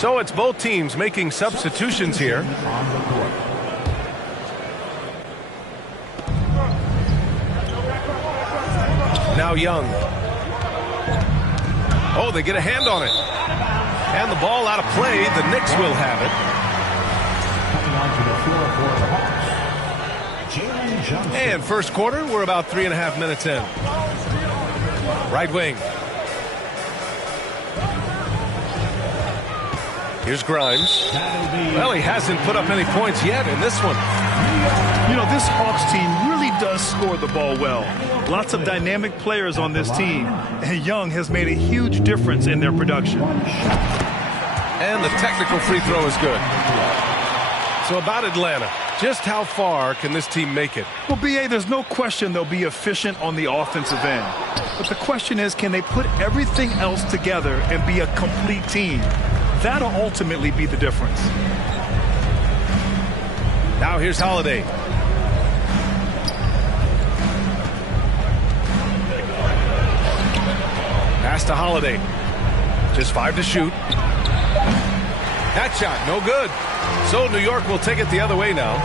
So it's both teams making substitutions here. Now Young. Oh, they get a hand on it. And the ball out of play. The Knicks will have it. And first quarter, we're about 3.5 minutes in. Right wing. Here's Grimes. Well, he hasn't put up any points yet in this one. You know, this Hawks team really does score the ball well. Lots of dynamic players on this team, and Young has made a huge difference in their production. And the technical free throw is good. So about Atlanta, just how far can this team make it? Well, B.A., there's no question they'll be efficient on the offensive end. But the question is, can they put everything else together and be a complete team? That'll ultimately be the difference. Now here's Holiday. Pass to Holiday. Just 5 to shoot. That shot, no good. So New York will take it the other way now.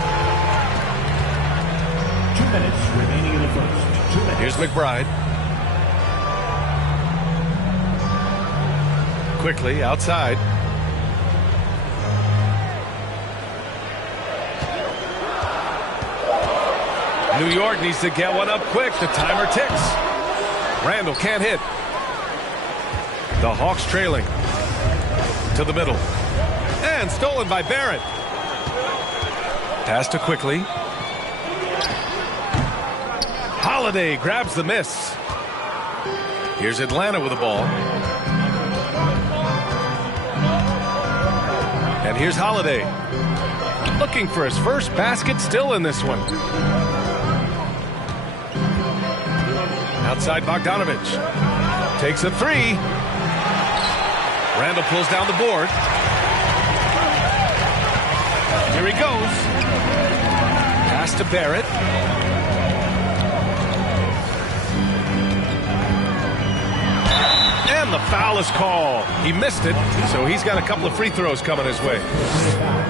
2 minutes remaining in the first. 2 minutes. Here's McBride. Quickly outside. New York needs to get one up quick. The timer ticks. Randall can't hit. The Hawks trailing. To the middle. And stolen by Barrett. Pass to Quickly. Holiday grabs the miss. Here's Atlanta with the ball. And here's Holiday. Looking for his first basket, still in this one. Outside Bogdanovich. Takes a 3. Randall pulls down the board. Here he goes. Pass to Barrett. And the foul is called. He missed it, so he's got a couple of free throws coming his way.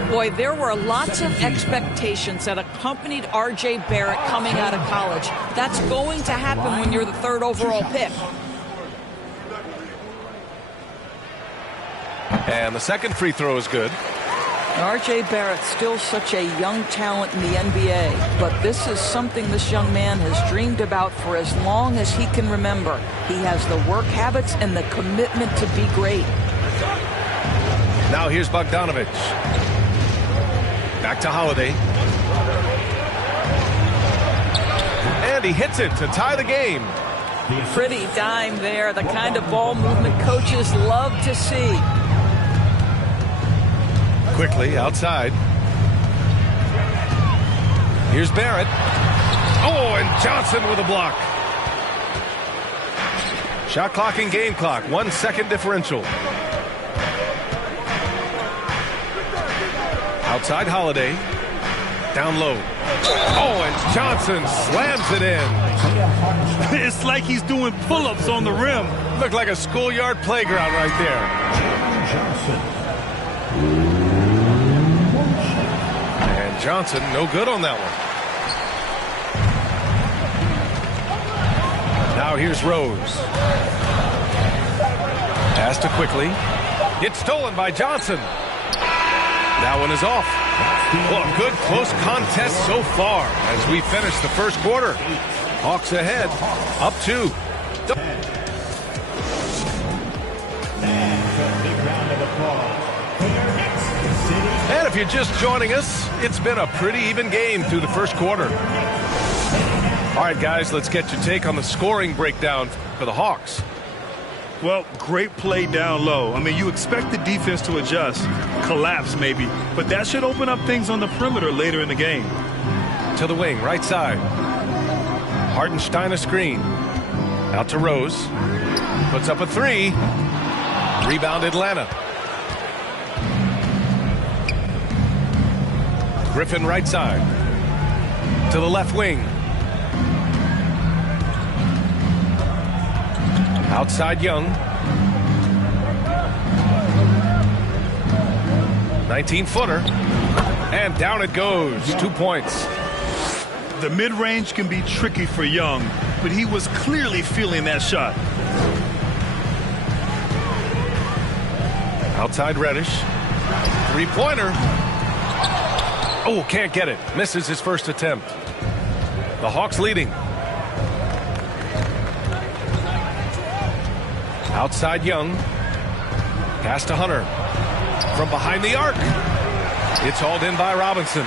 Boy, there were lots of expectations that accompanied R.J. Barrett coming out of college. That's going to happen when you're the 3rd overall pick. And the second free throw is good. R.J. Barrett's still such a young talent in the NBA, but this is something this young man has dreamed about for as long as he can remember. He has the work habits and the commitment to be great. Now here's Bogdanovich. Back to Holiday. And he hits it to tie the game. Pretty dime there, the kind of ball movement coaches love to see. Quickly outside. Here's Barrett. Oh, and Johnson with a block. Shot clock and game clock. 1 second differential. Outside Holiday. Down low. Oh, and Johnson slams it in. It's like he's doing pull-ups on the rim. Looked like a schoolyard playground right there. Johnson. And Johnson, no good on that one. Now here's Rose. Pass to Quickly. It's stolen by Johnson. That one is off. Well, a good close contest so far as we finish the first quarter. Hawks ahead, up 2. And if you're just joining us, it's been a pretty even game through the first quarter. All right, guys, let's get your take on the scoring breakdown for the Hawks. Well, great play down low. I mean, you expect the defense to adjust, collapse maybe, but that should open up things on the perimeter later in the game. To the wing, right side. Hartenstein a screen. Out to Rose. Puts up a 3. Rebound Atlanta. Griffin right side. To the left wing. Outside Young. 19-footer. And down it goes. 2 points. The mid-range can be tricky for Young, but he was clearly feeling that shot. Outside Reddish. Three-pointer. Oh, can't get it. Misses his first attempt. The Hawks leading. Outside Young. Pass to Hunter. From behind the arc. It's hauled in by Robinson.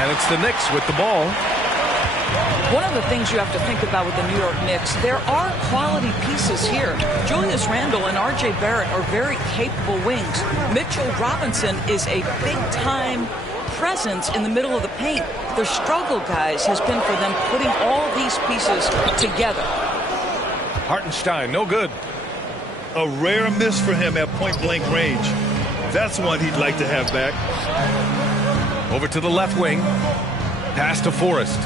And it's the Knicks with the ball. One of the things you have to think about with the New York Knicks, there are quality pieces here. Julius Randle and R.J. Barrett are very capable wings. Mitchell Robinson is a big-time presence in the middle of the paint. The struggle, guys, has been for them putting all these pieces together. Hartenstein, no good. A rare miss for him at point-blank range. That's one he'd like to have back. Over to the left wing. Pass to Forrest.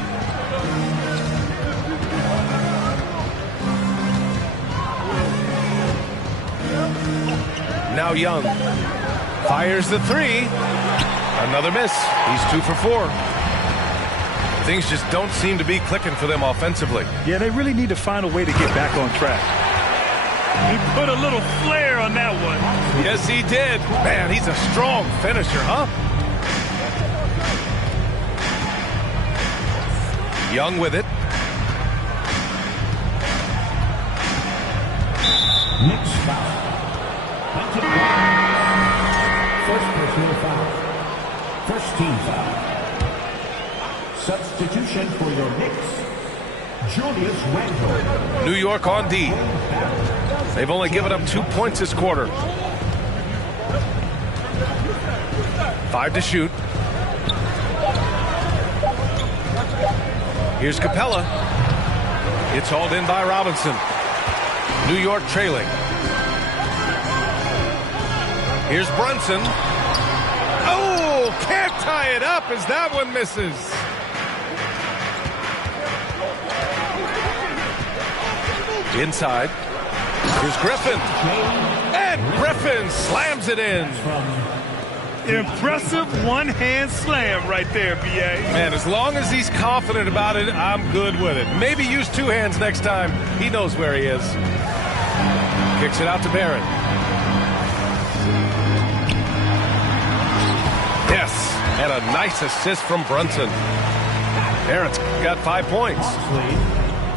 Now Young fires the three. Another miss. He's 2 for 4. Things just don't seem to be clicking for them offensively. Yeah, they really need to find a way to get back on track. He put a little flair on that one. Yes, he did. Man, he's a strong finisher, huh? Young with it. Knicks foul. First personal foul. First team foul. Substitution for your Knicks. Julius Randle. New York on D. They've only given up 2 points this quarter. 5 to shoot. Here's Capella. It's hauled in by Robinson. New York trailing. Here's Brunson. Oh, can't tie it up as that one misses. Inside. Here's Griffin. And Griffin slams it in. Impressive one-hand slam right there, B.A. Man, as long as he's confident about it, I'm good with it. Maybe use 2 hands next time. He knows where he is. Kicks it out to Barrett. Yes, and a nice assist from Brunson. Barrett's got 5 points.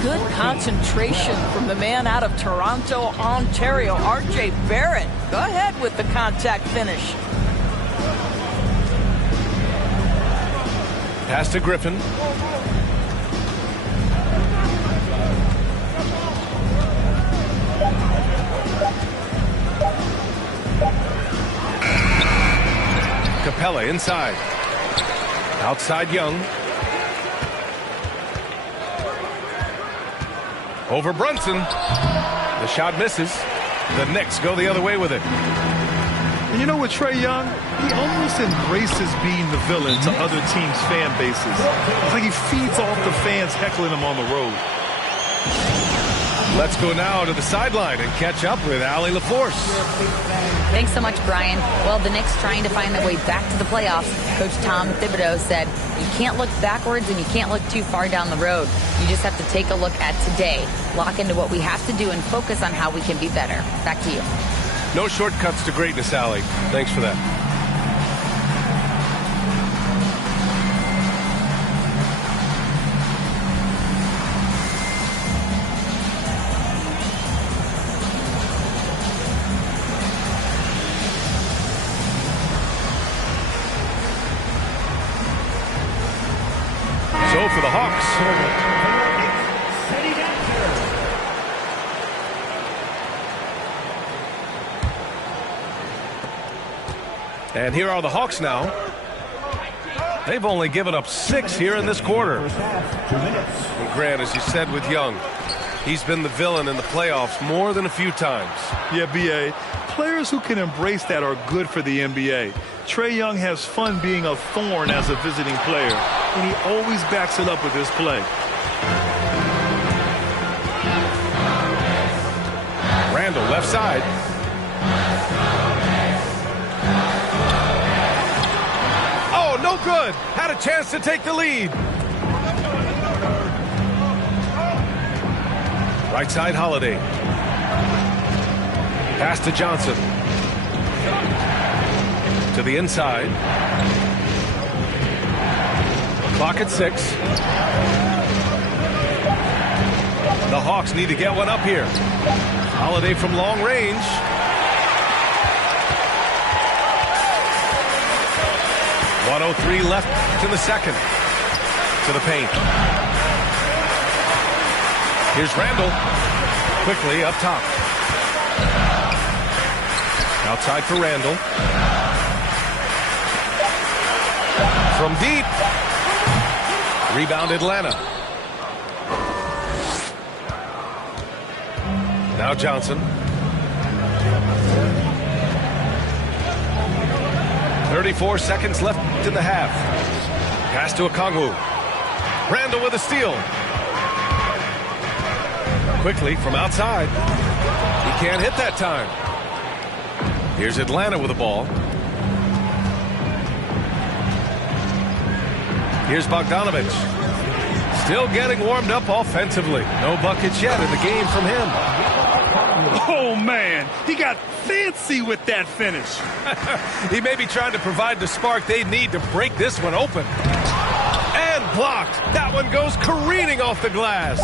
Good concentration from the man out of Toronto, Ontario, R.J. Barrett. Go ahead with the contact finish. Pass to Griffin. Capella inside. Outside Young. Over Brunson. The shot misses. The Knicks go the other way with it. And you know what, Trae Young? He almost embraces being the villain to other teams' fan bases. It's like he feeds off the fans heckling him on the road. Let's go now to the sideline and catch up with Allie LaForce. Thanks so much, Brian. Well, the Knicks trying to find their way back to the playoffs. Coach Tom Thibodeau said, you can't look backwards and you can't look too far down the road. You just have to take a look at today, lock into what we have to do, and focus on how we can be better. Back to you. No shortcuts to greatness, Allie. Thanks for that. So for the Hawks. And here are the Hawks now. They've only given up 6 here in this quarter. And Grant, as you said with Young, he's been the villain in the playoffs more than a few times. Yeah, B.A. Players who can embrace that are good for the NBA. Trae Young has fun being a thorn as a visiting player, and he always backs it up with his play. Randle left side. No good. Had a chance to take the lead. Right side, Holiday. Pass to Johnson. To the inside. Clock at 6. The Hawks need to get one up here. Holiday from long range. .103 left in the second. To the paint. Here's Randall. Quickly up top. Outside for Randall. From deep. Rebound Atlanta. Now Johnson. 34 seconds left in the half. Pass to Okongwu. Randall with a steal. Quickly from outside. He can't hit that time. Here's Atlanta with the ball. Here's Bogdanovich. Still getting warmed up offensively. No buckets yet in the game from him. Oh, man. He got fancy with that finish. He may be trying to provide the spark they need to break this one open. And blocked. That one goes careening off the glass.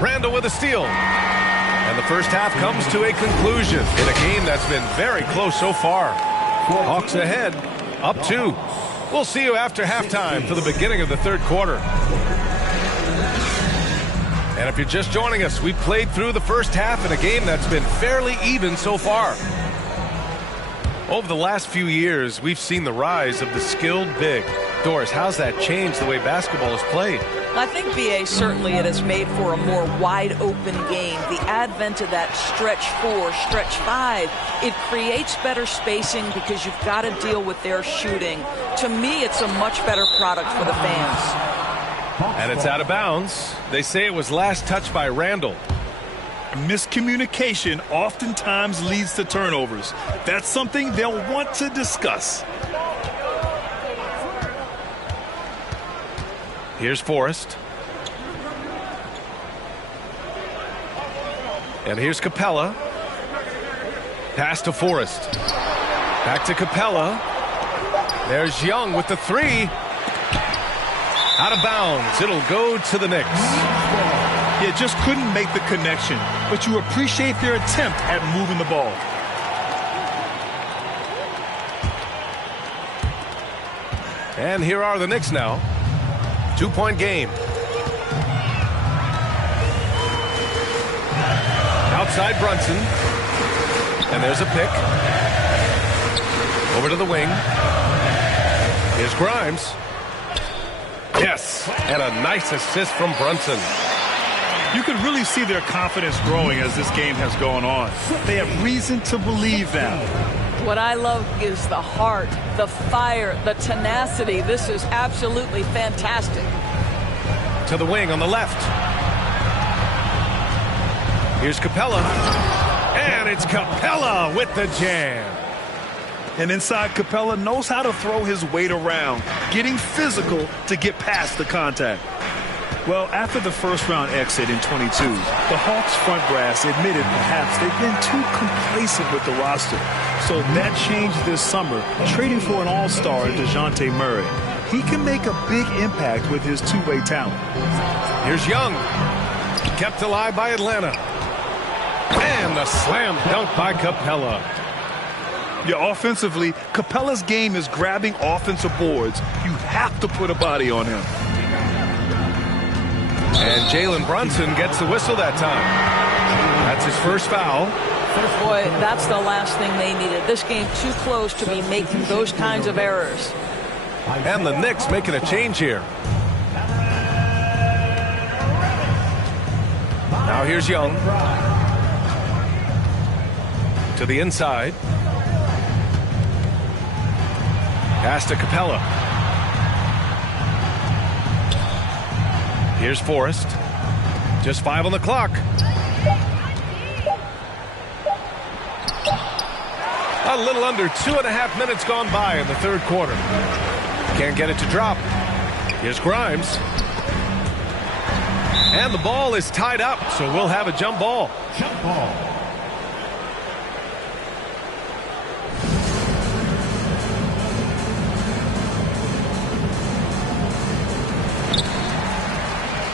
Randall with a steal. And the first half comes to a conclusion in a game that's been very close so far. Hawks ahead, up 2. We'll see you after halftime for the beginning of the third quarter. And if you're just joining us, we played through the first half in a game that's been fairly even so far. Over the last few years, we've seen the rise of the skilled big. Doris, how's that changed the way basketball is played? I think, B.A., certainly it has made for a more wide-open game. The advent of that stretch 4, stretch 5, it creates better spacing because you've got to deal with their shooting. To me, it's a much better product for the fans. And it's out of bounds. They say it was last touched by Randall. Miscommunication oftentimes leads to turnovers. That's something they'll want to discuss. Here's Forrest. And here's Capella. Pass to Forrest. Back to Capella. There's Young with the 3. Out of bounds. It'll go to the Knicks. Yeah, just couldn't make the connection, but you appreciate their attempt at moving the ball. And here are the Knicks now. 2-point game. Outside Brunson. And there's a pick. Over to the wing. Here's Grimes. Yes, and a nice assist from Brunson. You can really see their confidence growing as this game has gone on. They have reason to believe now. What I love is the heart, the fire, the tenacity. This is absolutely fantastic. To the wing on the left. Here's Capella. And it's Capella with the jam. And inside, Capella knows how to throw his weight around, getting physical to get past the contact. Well, after the first-round exit in 22, the Hawks front brass admitted perhaps they've been too complacent with the roster. So that changed this summer, trading for an all-star in DeJounte Murray. He can make a big impact with his two-way talent. Here's Young. Kept alive by Atlanta. And the slam dunk by Capella. Yeah, offensively, Capella's game is grabbing offensive boards. You have to put a body on him. And Jalen Brunson gets the whistle that time. That's his first foul. Boy, that's the last thing they needed. This game too close to be making those kinds of errors. And the Knicks making a change here. Now here's Young. To the inside. Pass to Capella. Here's Forrest. Just 5 on the clock. A little under 2.5 minutes gone by in the third quarter. Can't get it to drop. Here's Grimes. And the ball is tied up, so we'll have a jump ball. Jump ball.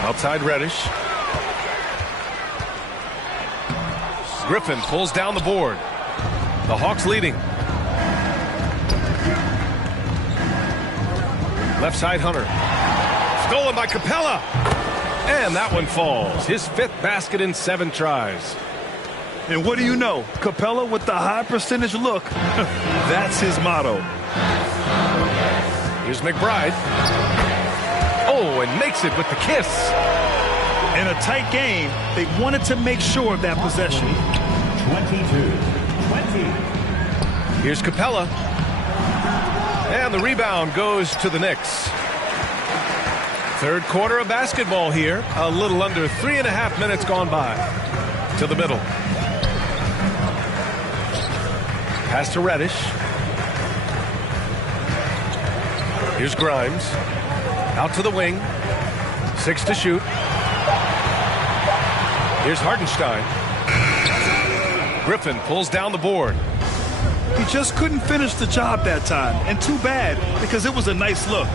Outside Reddish. Griffin pulls down the board. The Hawks leading. Left side Hunter. Stolen by Capella. And that one falls. His 5th basket in 7 tries. And what do you know? Capella with the high percentage look. That's his motto. Here's McBride. Oh, and makes it with the kiss. In a tight game, they wanted to make sure of that possession. 22-20. Here's Capella. And the rebound goes to the Knicks. Third quarter of basketball here. A little under 3.5 minutes gone by. To the middle. Pass to Reddish. Here's Grimes. Out to the wing. 6 to shoot. Here's Hartenstein. Griffin pulls down the board. He just couldn't finish the job that time. And too bad, because it was a nice look.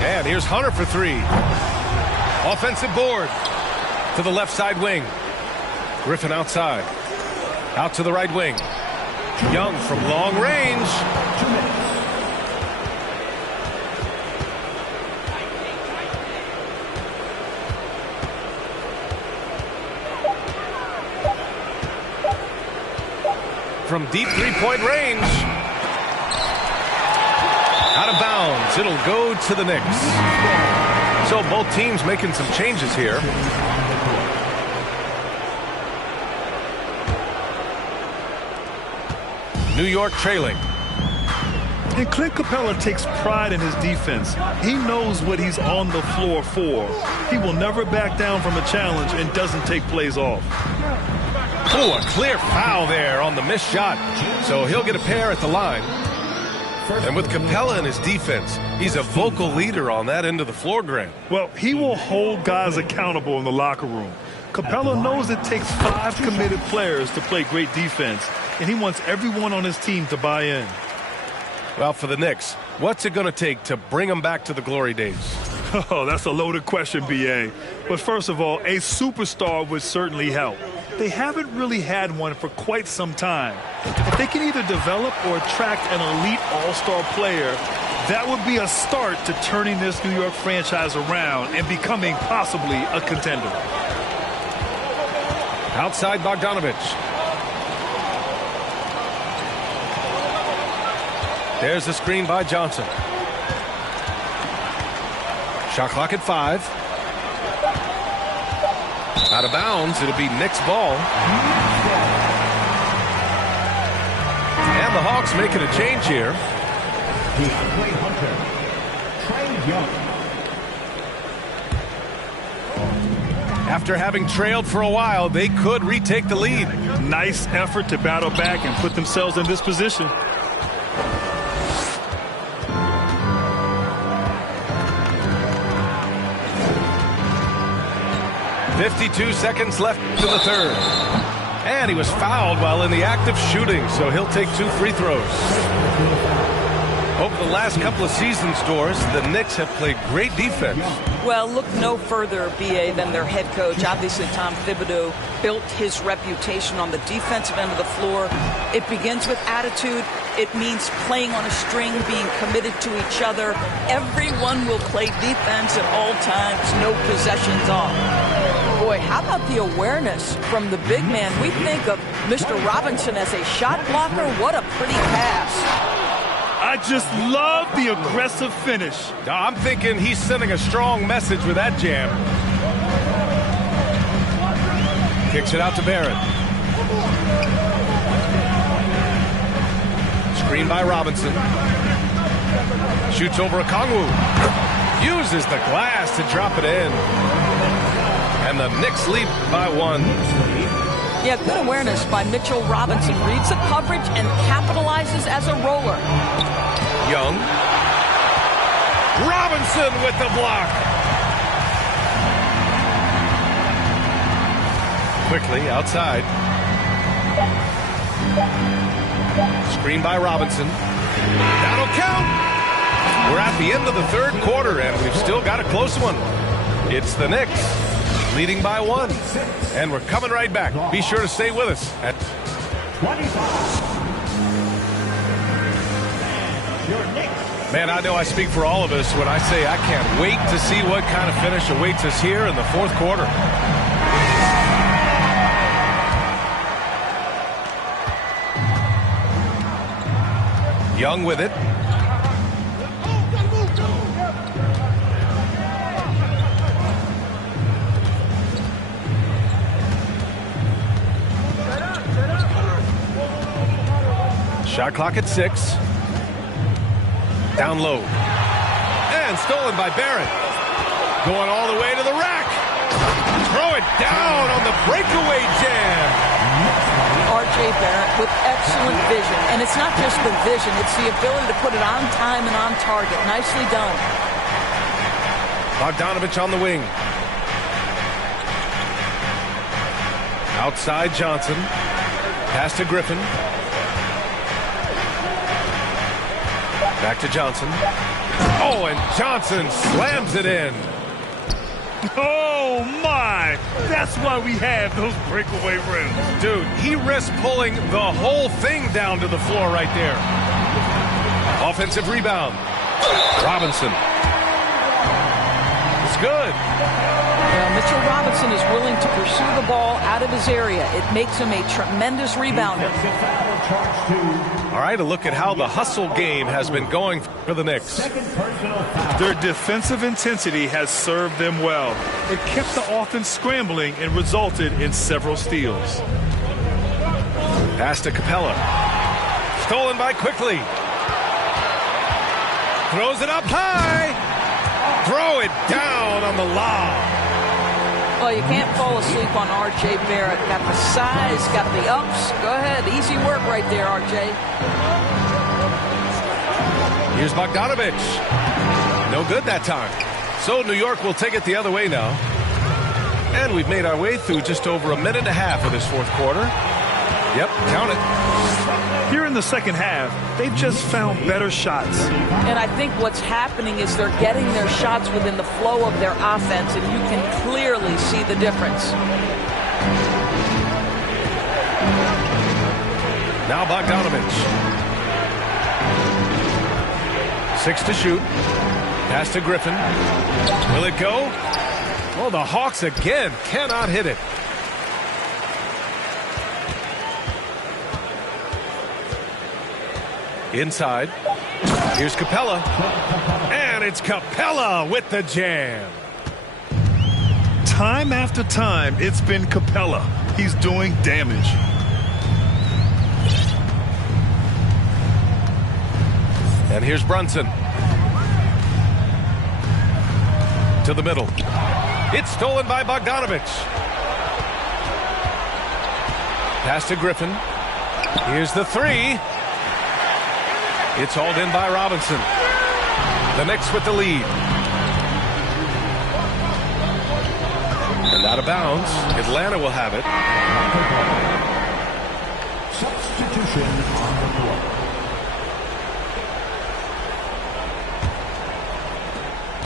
And here's Hunter for 3. Offensive board. To the left side wing. Griffin outside. Out to the right wing. Young from long range. 2 minutes. From deep 3-point range. Out of bounds. It'll go to the Knicks. So both teams making some changes here. New York trailing. And Clint Capella takes pride in his defense. He knows what he's on the floor for. He will never back down from a challenge and doesn't take plays off. Oh, a clear foul there on the missed shot. So he'll get a pair at the line. And with Capella in his defense, he's a vocal leader on that end of the floor, Grant. Well, he will hold guys accountable in the locker room. Capella knows it takes 5 committed players to play great defense, and he wants everyone on his team to buy in. Well, for the Knicks, what's it going to take to bring them back to the glory days? Oh, that's a loaded question, B.A. But first of all, a superstar would certainly help. They haven't really had one for quite some time. If they can either develop or attract an elite all-star player, that would be a start to turning this New York franchise around and becoming possibly a contender. Outside Bogdanovich. There's the screen by Johnson. Shot clock at 5. Out of bounds. It'll be Knicks ball. And the Hawks making a change here. DeAndre Hunter. Trae Young. After having trailed for a while, they could retake the lead. Nice effort to battle back and put themselves in this position. 52 seconds left in the third. And he was fouled while in the act of shooting, so he'll take 2 free throws. Over the last couple of seasons, Doris, the Knicks have played great defense. Well, look no further, B.A., than their head coach. Obviously, Tom Thibodeau built his reputation on the defensive end of the floor. It begins with attitude. It means playing on a string, being committed to each other. Everyone will play defense at all times, no possessions off. Boy, how about the awareness from the big man? We think of Mr. Robinson as a shot blocker. What a pretty pass. I just love the aggressive finish. I'm thinking he's sending a strong message with that jam. Kicks it out to Barrett. Screen by Robinson. Shoots over Okongwu. Uses the glass to drop it in. And the Knicks lead by 1. Yeah, good awareness by Mitchell Robinson. Reads the coverage and capitalizes as a roller. Young. Robinson with the block. Quickly outside. Screen by Robinson. That'll count. We're at the end of the third quarter, and we've still got a close one. It's the Knicks leading by 1. And we're coming right back. Be sure to stay with us at 25. Your Knicks. Man, I know I speak for all of us when I say I can't wait to see what kind of finish awaits us here in the fourth quarter. Young with it. Shot clock at 6. Down low. And stolen by Barrett. Going all the way to the rack. Throw it down on the breakaway jam. R.J. Barrett with excellent vision. And it's not just the vision, it's the ability to put it on time and on target. Nicely done. Bogdanovich on the wing. Outside Johnson. Pass to Griffin. Back to Johnson. Oh, and Johnson slams it in. Oh, my. That's why we have those breakaway rims. Dude, he risks pulling the whole thing down to the floor right there. Offensive rebound. Robinson. It's good. Well, Mitchell Robinson is willing to pursue the ball out of his area. It makes him a tremendous rebounder. All right, a look at how the hustle game has been going for the Knicks. Their defensive intensity has served them well. It kept the offense scrambling and resulted in several steals. Pass to Capella. Stolen by Quickly. Throws it up high. Throw it down on the lob. Well, you can't fall asleep on R.J. Barrett. Got the size, got the ups. Go ahead. Easy work right there, R.J. Here's Bogdanovich. No good that time. So New York will take it the other way now. And we've made our way through just over a minute and a half of this fourth quarter. Yep, count it. Here in the second half, they've just found better shots. And I think what's happening is they're getting their shots within the flow of their offense, and you can clearly see the difference. Now Bogdanovich. 6 to shoot. Pass to Griffin. Will it go? Oh, the Hawks again cannot hit it. Inside. Here's Capella. And it's Capella with the jam. Time after time, it's been Capella. He's doing damage. And here's Brunson. To the middle. It's stolen by Bogdanovich. Pass to Griffin. Here's the 3. It's hauled in by Robinson. The Knicks with the lead. And out of bounds. Atlanta will have it. Substitution on the floor.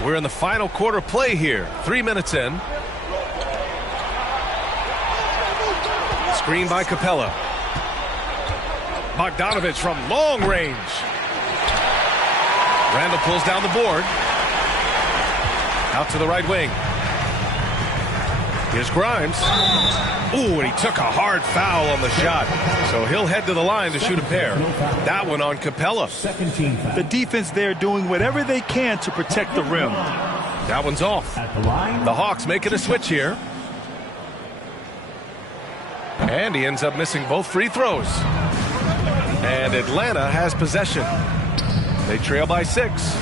We're in the final quarter play here. 3 minutes in. Screen by Capella. Bogdanovich from long range. Randall pulls down the board. Out to the right wing. Here's Grimes. Ooh, and he took a hard foul on the shot. So he'll head to the line to shoot a pair. That one on Capella. The defense there doing whatever they can to protect the rim. That one's off. The Hawks making a switch here. And he ends up missing both free throws. And Atlanta has possession. They trail by 6.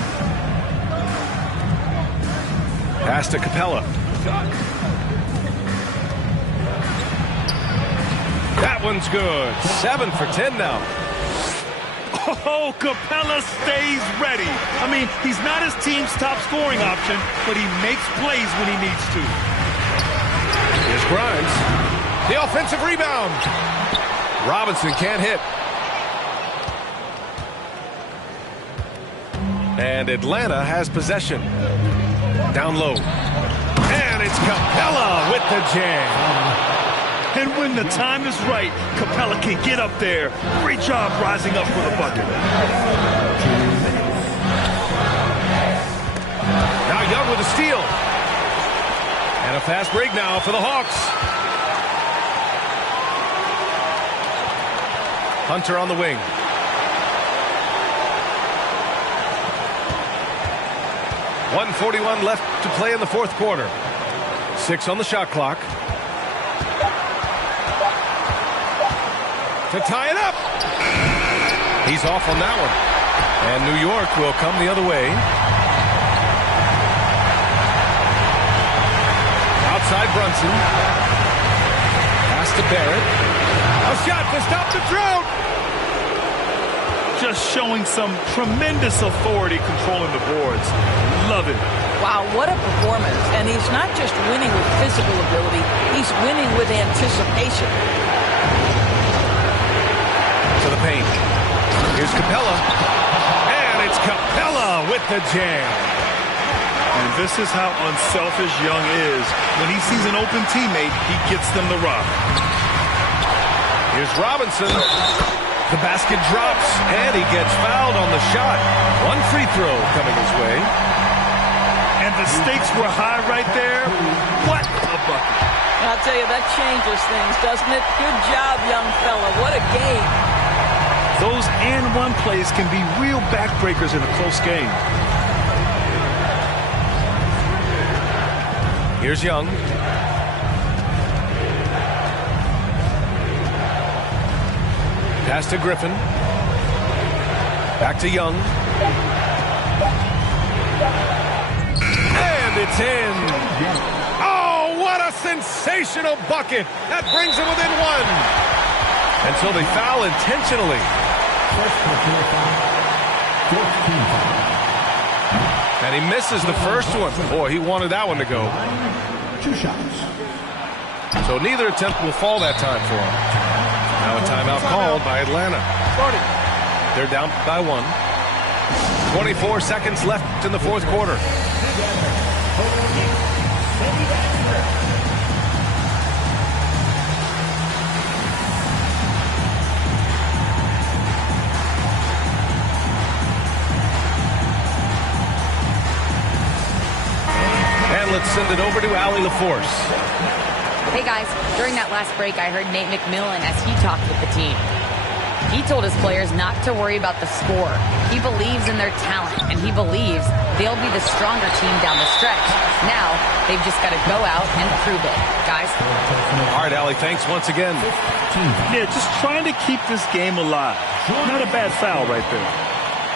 Pass to Capella. That one's good. 7 for 10 now. Oh, Capella stays ready. I mean, he's not his team's top scoring option, but he makes plays when he needs to. Here's Grimes. The offensive rebound. Robinson can't hit. And Atlanta has possession. Down low. And it's Capella with the jam. And when the time is right, Capella can get up there. Great job rising up for the bucket. Now Young with a steal. And a fast break now for the Hawks. Hunter on the wing. .141 left to play in the fourth quarter. 6 on the shot clock. To tie it up. He's off on that one. And New York will come the other way. Outside Brunson. Pass to Barrett. A shot to stop the drought. Just showing some tremendous authority controlling the boards. Love it. Wow, what a performance. And he's not just winning with physical ability, he's winning with anticipation. To the paint. Here's Capella. And it's Capella with the jam. And this is how unselfish Young is. When he sees an open teammate, he gets them the rock. Here's Robinson. The basket drops, and he gets fouled on the shot. One free throw coming his way. And the stakes were high right there. What a bucket. I'll tell you, that changes things, doesn't it? Good job, young fella. What a game. Those and one plays can be real backbreakers in a close game. Here's Young. Pass to Griffin. Back to Young. And it's in. Oh, what a sensational bucket. That brings him within one. And so they foul intentionally. And he misses the first one. Boy, he wanted that one to go. 2 shots. So neither attempt will fall that time for him. Now a timeout called by Atlanta. They're down by 1. 24 seconds left in the fourth quarter. And let's send it over to Allie LaForce. Hey guys, during that last break, I heard Nate McMillan as he talked with the team. He told his players not to worry about the score. He believes in their talent, and he believes they'll be the stronger team down the stretch. Now, they've just got to go out and prove it. Guys? All right, Allie, thanks once again. Yeah, just trying to keep this game alive. Not a bad foul right there.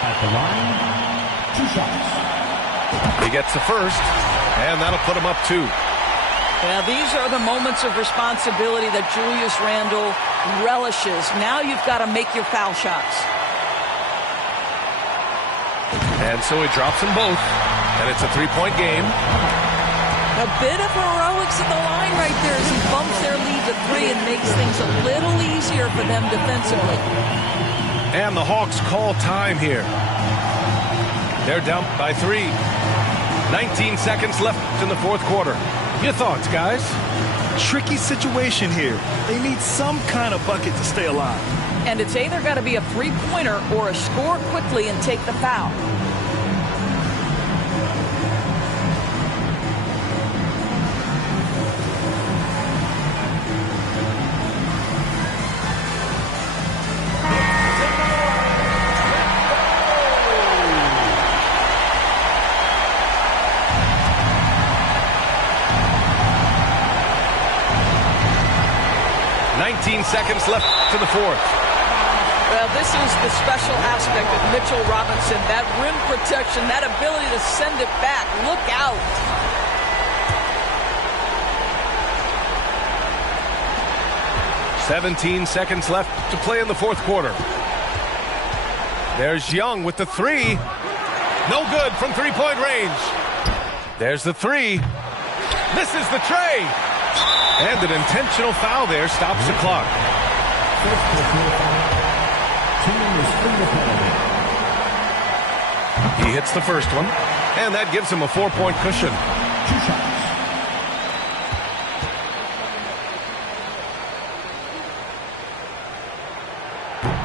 At the line, 2 shots. He gets the first, and that'll put him up 2. Now, these are the moments of responsibility that Julius Randle relishes. Now you've got to make your foul shots. And so he drops them both, and it's a 3-point game. A bit of heroics at the line right there as he bumps their lead to 3 and makes things a little easier for them defensively. And the Hawks call time here. They're down by 3. 19 seconds left in the fourth quarter. Your thoughts, guys? Tricky situation here. They need some kind of bucket to stay alive. And it's either got to be a three-pointer or a score quickly and take the foul. Seconds left to the fourth. Well, this is the special aspect of Mitchell Robinson. That rim protection, that ability to send it back. Look out. 17 seconds left to play in the fourth quarter. There's Young with the three. No good from three-point range. There's the three. Misses the tray. And an intentional foul there stops the clock. He hits the first one, and that gives him a 4-point cushion. 2 shots.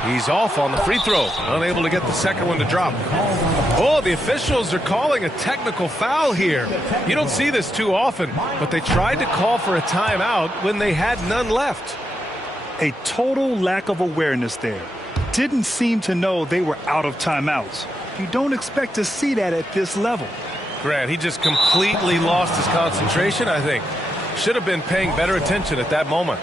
He's off on the free throw, unable to get the second one to drop. Oh, the officials are calling a technical foul here. You don't see this too often, but they tried to call for a timeout when they had none left. A total lack of awareness there. Didn't seem to know they were out of timeouts. You don't expect to see that at this level. Grant, he just completely lost his concentration, I think. Should have been paying better attention at that moment.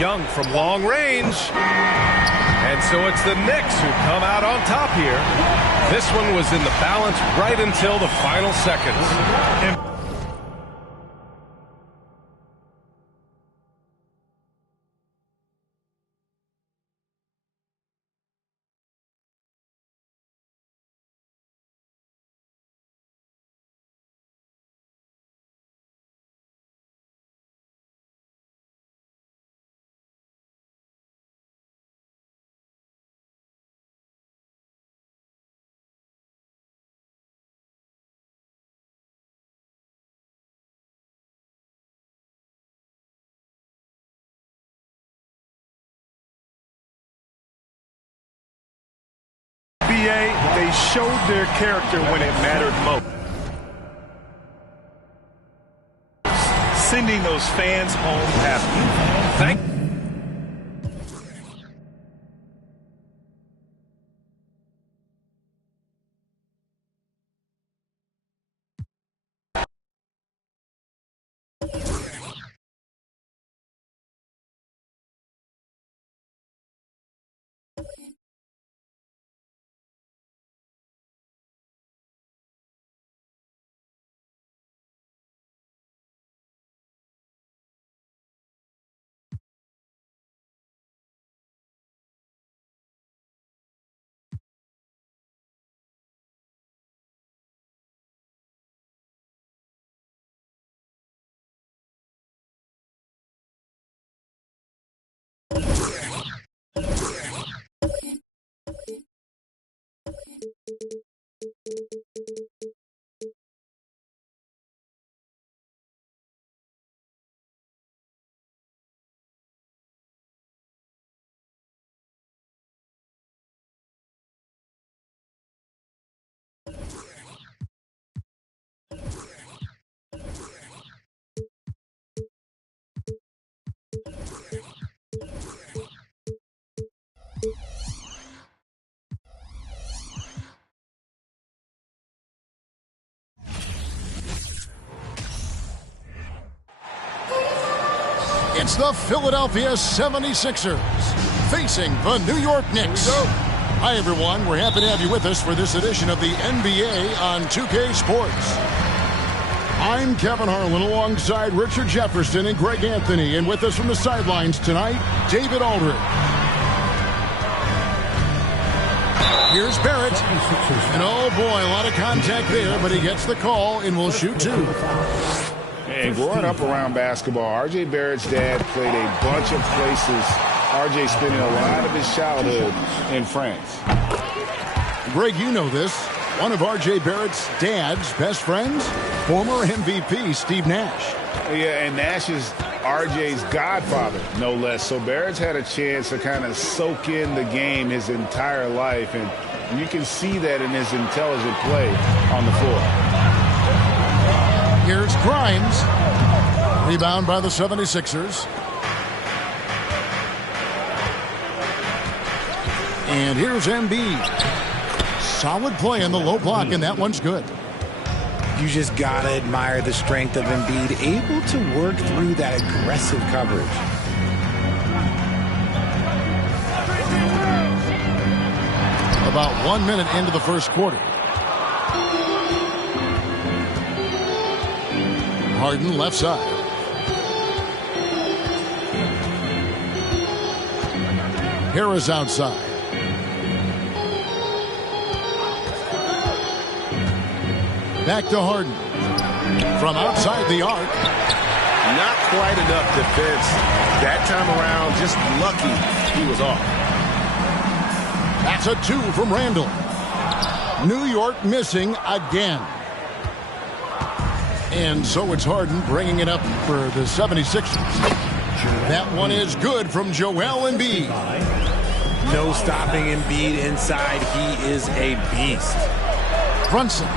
Young from long range. And so it's the Knicks who come out on top here. This one was in the balance right until the final seconds. They showed their character when it mattered most. Sending those fans home happy. It's the Philadelphia 76ers facing the New York Knicks. Hi, everyone. We're happy to have you with us for this edition of the NBA on 2K Sports. I'm Kevin Harlan alongside Richard Jefferson and Greg Anthony. And with us from the sidelines tonight, David Aldridge. Here's Barrett. And oh boy, a lot of contact there, but he gets the call and will shoot two. And growing up around basketball, R.J. Barrett's dad played a bunch of places. R.J. spending a lot of his childhood in France. Greg, you know this. One of R.J. Barrett's dad's best friends, former MVP Steve Nash. Yeah, and Nash is R.J.'s godfather, no less. So Barrett's had a chance to kind of soak in the game his entire life, and you can see that in his intelligent play on the floor. Here's Grimes. Rebound by the 76ers. And here's Embiid. Solid play in the low block, and that one's good. You just gotta admire the strength of Embiid, able to work through that aggressive coverage. A About 1 minute into the first quarter. Harden left side. Harris outside. Back to Harden. From outside the arc. Not quite enough defense that time around. Just lucky he was off. That's a 2 from Randall. New York missing again. And so it's Harden bringing it up for the 76ers. That one is good from Joel Embiid. No stopping Embiid inside. He is a beast. Brunson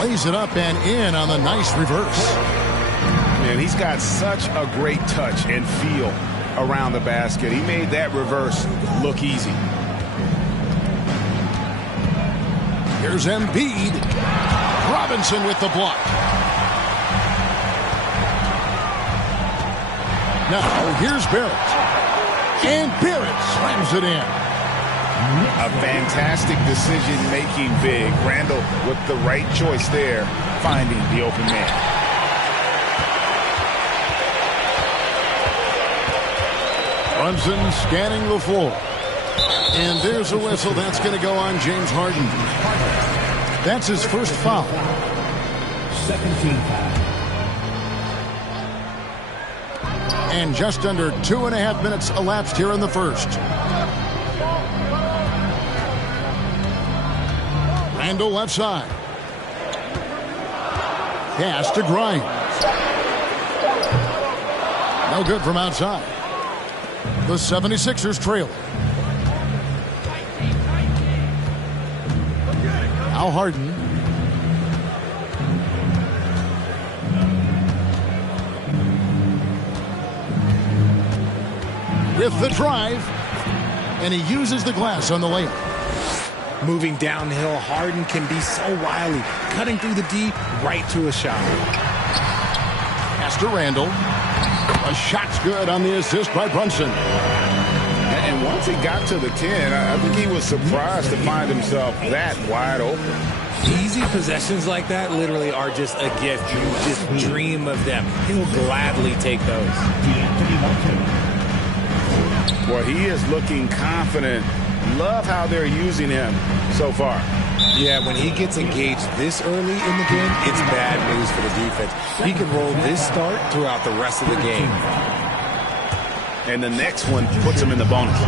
lays it up and in on the nice reverse. Man, he's got such a great touch and feel around the basket. He made that reverse look easy. Here's Embiid. Robinson with the block. Now here's Barrett. And Barrett slams it in. A fantastic decision-making big. Randall with the right choice there, finding the open man. Brunson scanning the floor. And there's a whistle. That's going to go on James Harden. That's his first foul. Second team foul. And just under 2.5 minutes elapsed here in the first. Randall left side. Pass to Grimes. No good from outside. The 76ers trail. Now Harden. With the drive. And he uses the glass on the layup. Moving downhill, Harden can be so wily. Cutting through the D, right to a shot. Pass to Randall. A shot's good on the assist by Brunson. And once he got to the 10, I think he was surprised to find himself that wide open. Easy possessions like that literally are just a gift. You just dream of them. He'll gladly take those. Well, he is looking confident. Love how they're using him so far. Yeah, when he gets engaged this early in the game, it's bad news for the defense. He can roll this start throughout the rest of the game. And the next one puts him in the bonus.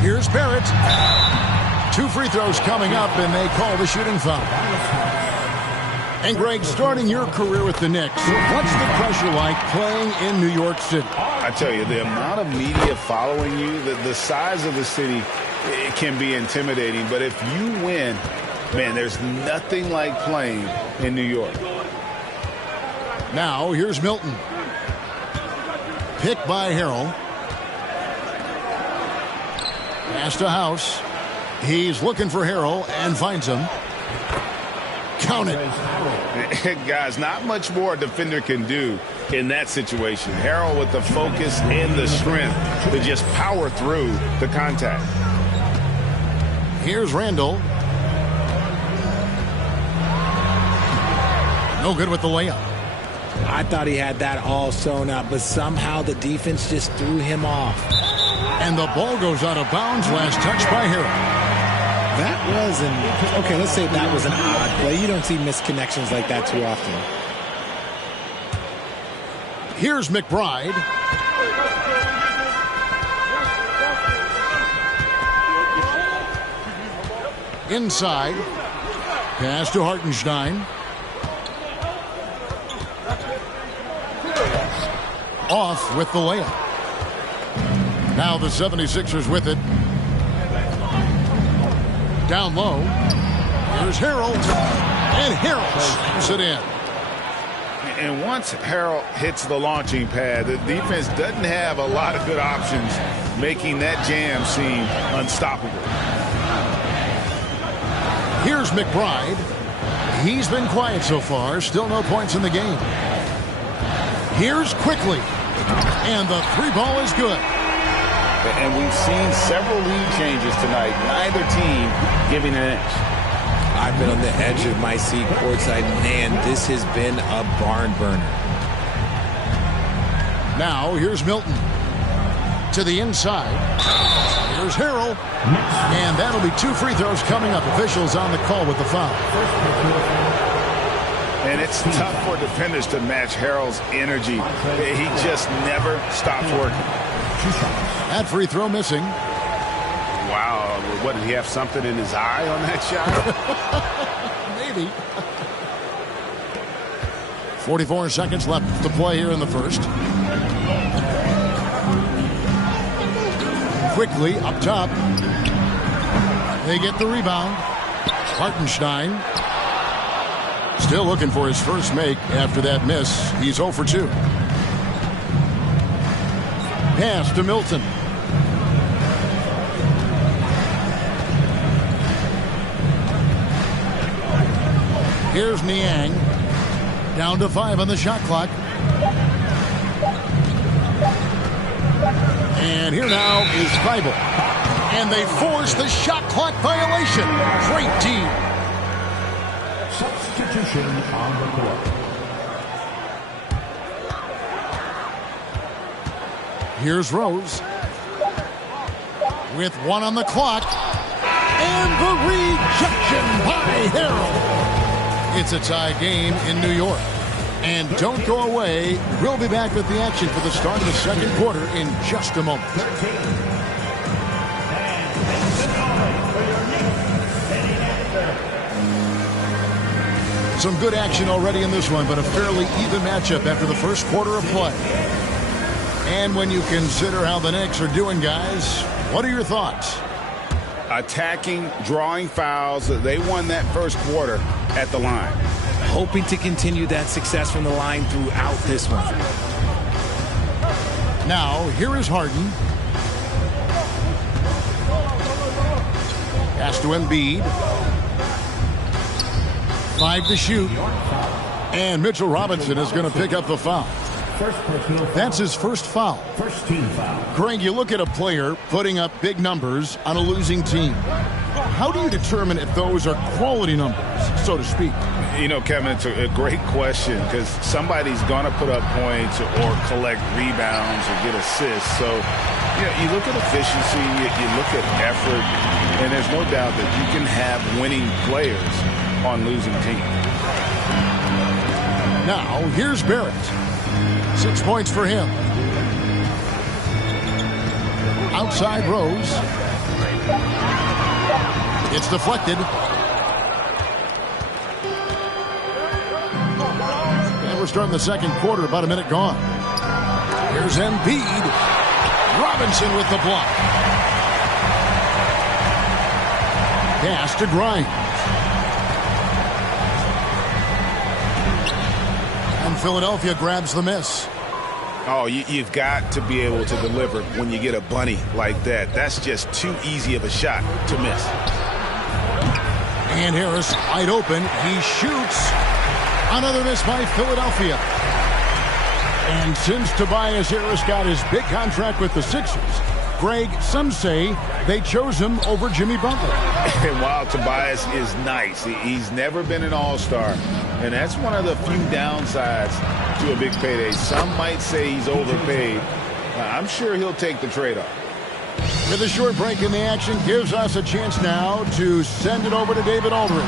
Here's Barrett. 2 free throws coming up, and they call the shooting foul. And Greg, starting your career with the Knicks, what's the pressure like playing in New York City? I tell you, the amount of media following you, the size of the city, it can be intimidating. But if you win, man, there's nothing like playing in New York. Now, here's Milton. Picked by Harrell. Pass to House. He's looking for Harrell and finds him. Count it. Guys, not much more a defender can do in that situation. Harrell with the focus and the strength to just power through the contact. Here's Randall. No good with the layup. I thought he had that all sewn up, but somehow the defense just threw him off. And the ball goes out of bounds. Last touch by Harrell. That was okay, let's say that was an odd play. You don't see misconnections like that too often. Here's McBride. Inside. Pass to Hartenstein. Off with the layup. Now the 76ers with it. Down low. Here's Harrell. And Harrell slams it in. And once Harrell hits the launching pad, the defense doesn't have a lot of good options, making that jam seem unstoppable. Here's McBride. He's been quiet so far. Still no points in the game. Here's Quickly. And the 3 ball is good. And we've seen several lead changes tonight. Neither team giving an inch. I've been on the edge of my seat courtside. Man, this has been a barn burner. Now, here's Milton. To the inside. Here's Harrell. And that'll be 2 free throws coming up. Officials on the call with the foul. And it's tough for defenders to match Harrell's energy. He just never stops working. That free throw missing. Wow. What, did he have something in his eye on that shot? Maybe. 44 seconds left to play here in the first. Quickly up top. They get the rebound. Hartenstein still looking for his first make after that miss. He's 0 for 2. Pass to Milton. Here's Niang. Down to 5 on the shot clock. And here now is Thibault. And they force the shot clock violation. Great team. Substitution on the court. Here's Rose. With 1 on the clock. And the rejection by Harrell. It's a tie game in New York. And don't go away. We'll be back with the action for the start of the second quarter in just a moment. Some good action already in this one, but a fairly even matchup after the first quarter of play. And when you consider how the Knicks are doing, guys, what are your thoughts? Attacking, drawing fouls. They won that first quarter at the line. Hoping to continue that success from the line throughout this one. Now, here is Harden. Pass to Embiid. 5 to shoot. And Mitchell Robinson is going to pick up the foul. That's his first foul. First team foul. Greg, you look at a player putting up big numbers on a losing team. How do you determine if those are quality numbers, so to speak? You know, Kevin, it's a great question because somebody's going to put up points or collect rebounds or get assists. So, you know, you look at efficiency, you look at effort, and there's no doubt that you can have winning players on losing teams. Now, here's Barrett. 6 points for him. Outside Rose. It's deflected. And we're starting the second quarter, about a minute gone. Here's Embiid. Robinson with the block. Pass to Grimes. And Philadelphia grabs the miss. Oh, you've got to be able to deliver when you get a bunny like that. That's just too easy of a shot to miss. And Harris wide open. He shoots. Another miss by Philadelphia. And since Tobias Harris got his big contract with the Sixers, Greg, some say they chose him over Jimmy Butler. And while Tobias is nice, he's never been an all-star. And that's one of the few downsides to a big payday. Some might say he's overpaid. I'm sure he'll take the trade-off. With a short break in the action, gives us a chance now to send it over to David Aldridge.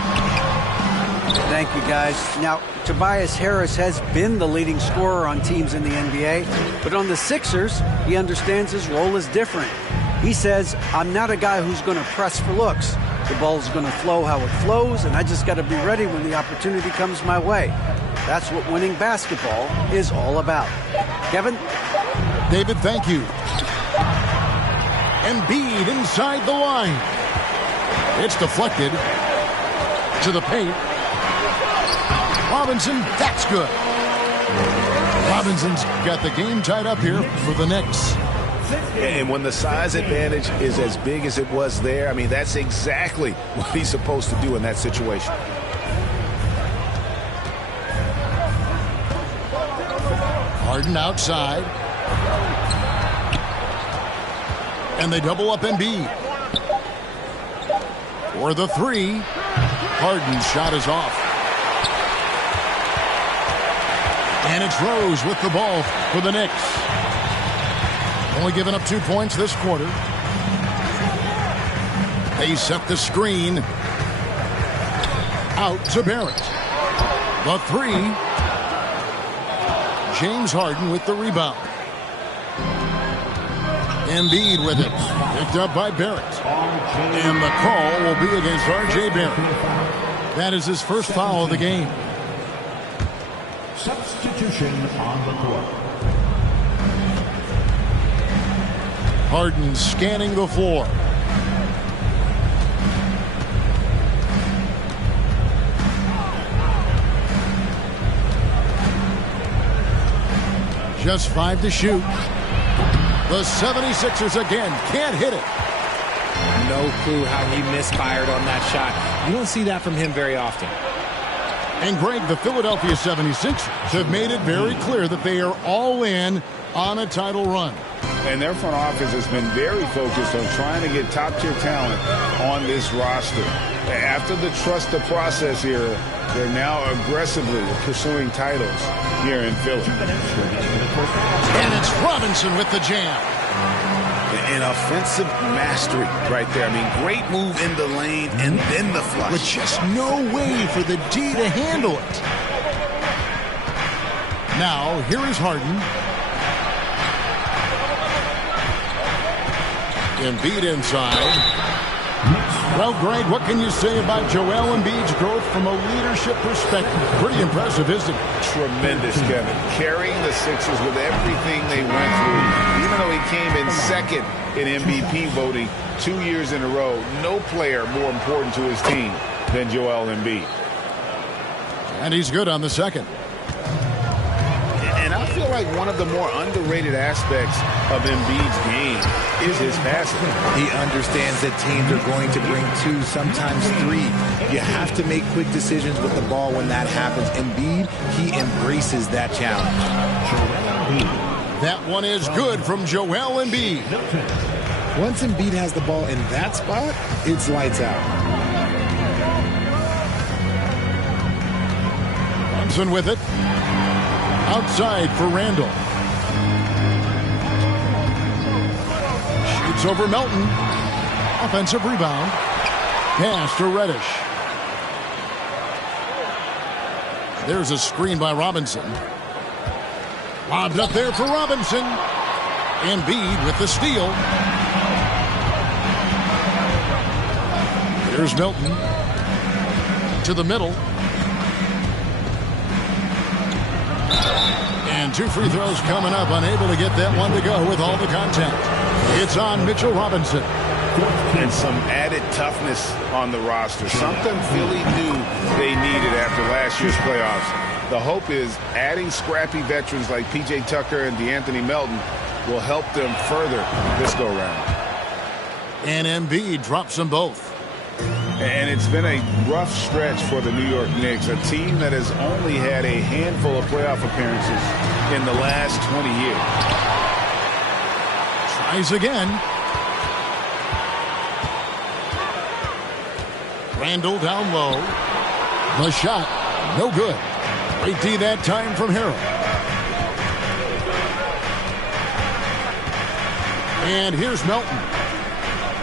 Thank you, guys. Now, Tobias Harris has been the leading scorer on teams in the NBA, but on the Sixers, he understands his role is different. He says, I'm not a guy who's going to press for looks. The ball's going to flow how it flows, and I just got to be ready when the opportunity comes my way. That's what winning basketball is all about. Kevin? David, thank you. Embiid inside the line. It's deflected to the paint. Robinson, that's good. Robinson's got the game tied up here for the Knicks. And when the size advantage is as big as it was there, I mean, that's exactly what he's supposed to do in that situation. Harden outside. And they double up Embiid. For the three. Harden's shot is off. And it's Rose with the ball for the Knicks. Only giving up 2 points this quarter. They set the screen. Out to Barrett. The three. James Harden with the rebound. Embiid with it. Picked up by Barrett. And the call will be against R.J. Barrett. That is his first foul of the game. Substitution on the court. Harden scanning the floor. Just 5 to shoot. The 76ers again can't hit it. No clue how he misfired on that shot. You don't see that from him very often. And Greg, the Philadelphia 76ers have made it very clear that they are all in on a title run. And their front office has been very focused on trying to get top-tier talent on this roster. After the trust the process era, they're now aggressively pursuing titles here in Philly. And it's Robinson with the jam. An offensive mastery right there. I mean, great move in the lane and then the flush. With just no way for the D to handle it. Now, here is Harden. Embiid inside. Well, Greg, what can you say about Joel Embiid's growth from a leadership perspective? Pretty impressive, isn't it? Tremendous, Kevin. Carrying the Sixers with everything they went through. Even though he came in second in MVP voting 2 years in a row, no player more important to his team than Joel Embiid. And he's good on the second. And I feel like one of the more underrated aspects of Embiid's game is his passing. He understands that teams are going to bring 2, sometimes 3. You have to make quick decisions with the ball when that happens. Embiid, he embraces that challenge. That one is good from Joel Embiid. Once Embiid has the ball in that spot, it's lights out. Brunson with it. Outside for Randall. Shoots over Melton. Offensive rebound. Pass to Reddish. There's a screen by Robinson. Lobbed up there for Robinson. Embiid with the steal. Here's Melton. To the middle. And 2 free throws coming up. Unable to get that one to go with all the contact. It's on Mitchell Robinson. And some added toughness on the roster. Something Philly knew they needed after last year's playoffs. The hope is adding scrappy veterans like P.J. Tucker and DeAnthony Melton will help them further this go-round. And Embiid drops them both. And it's been a rough stretch for the New York Knicks, a team that has only had a handful of playoff appearances in the last 20 years. Tries again. Randall down low. The shot, no good. Great D that time from Harrell. And here's Melton.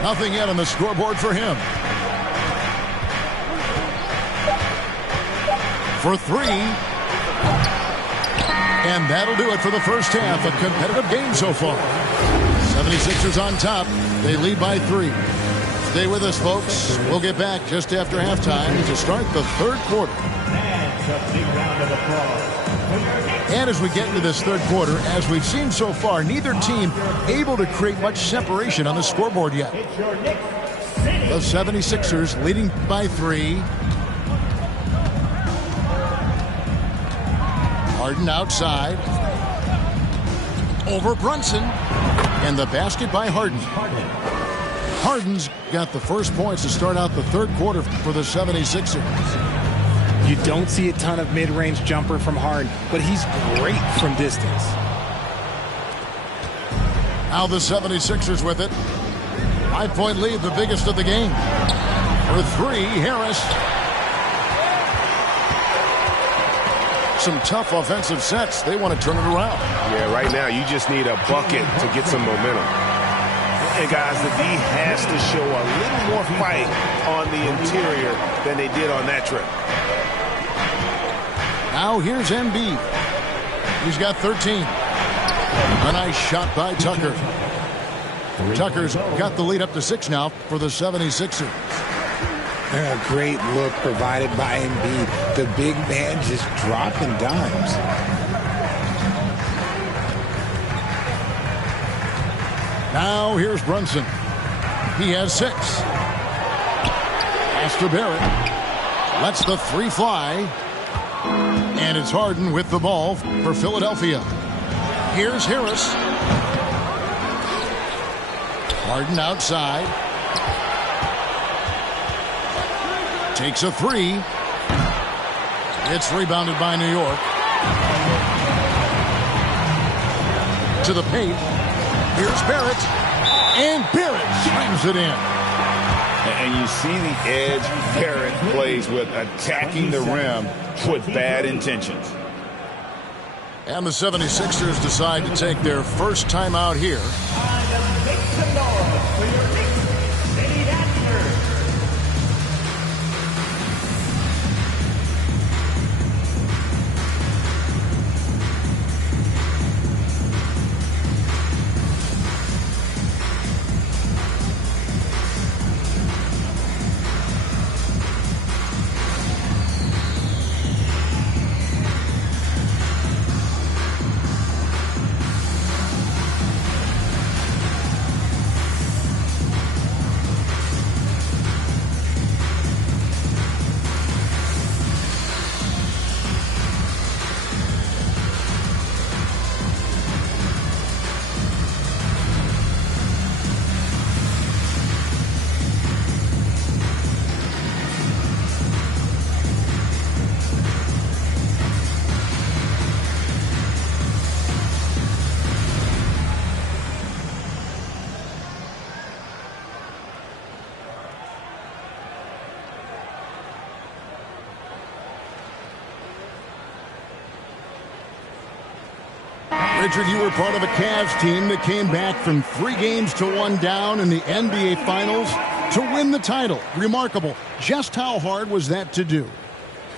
Nothing yet on the scoreboard for him. For 3. And that'll do it for the first half. A competitive game so far. 76ers on top. They lead by 3. Stay with us, folks. We'll get back just after halftime to start the third quarter. And as we get into this third quarter, as we've seen so far, neither team able to create much separation on the scoreboard yet. The 76ers leading by 3. Harden outside. Over Brunson. And the basket by Harden. Harden's got the first points to start out the third quarter for the 76ers. You don't see a ton of mid-range jumper from Harden, but he's great from distance. Now the 76ers with it. 5-point lead, the biggest of the game. For three, Harris. Some tough offensive sets. They want to turn it around. Yeah, right now you just need a bucket to get some momentum. And guys, the D has to show a little more fight on the interior than they did on that trip. Now here's Embiid. He's got 13. A nice shot by Tucker. Tucker's got the lead up to 6 now for the 76ers. A great look provided by Embiid. The big man just dropping dimes. Now here's Brunson. He has 6. Pass to Barrett. Lets the 3 fly. And it's Harden with the ball for Philadelphia. Here's Harris. Harden outside. Takes a 3. It's rebounded by New York. To the paint. Here's Barrett. And Barrett slams it in. And you see the edge Barrett plays with, attacking the rim with bad intentions. And the 76ers decide to take their first time out here. Make some noise for your Knicks, City Dancers. Richard, you were part of a Cavs team that came back from 3 games to 1 down in the NBA Finals to win the title. Remarkable. Just how hard was that to do?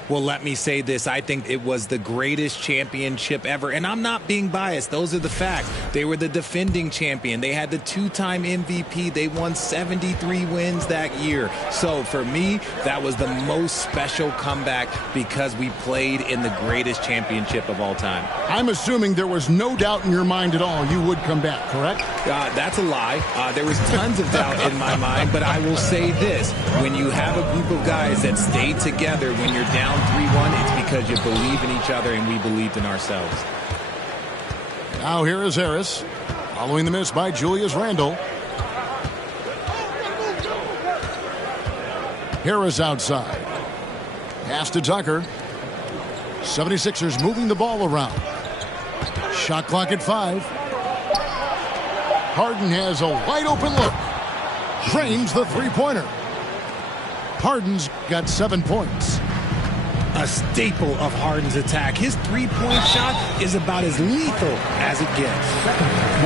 Well, let me say this. I think it was the greatest championship ever. And I'm not being biased. Those are the facts. They were the defending champion. They had the 2-time MVP. They won 73 wins that year. So for me, that was the most special comeback because we played in the greatest championship of all time. I'm assuming there was no doubt in your mind at all you would come back, correct? That's a lie. There was tons of doubt in my mind, but I will say this. When you have a group of guys that stay together when you're down 3-1, it's because you believe in each other and we believed in ourselves. Now here is Harris, following the miss by Julius Randle. Harris outside. Pass to Tucker. 76ers moving the ball around. Shot clock at 5. Harden has a wide open look. Drains the 3-pointer. Harden's got 7 points. A staple of Harden's attack. His 3-point shot is about as lethal as it gets.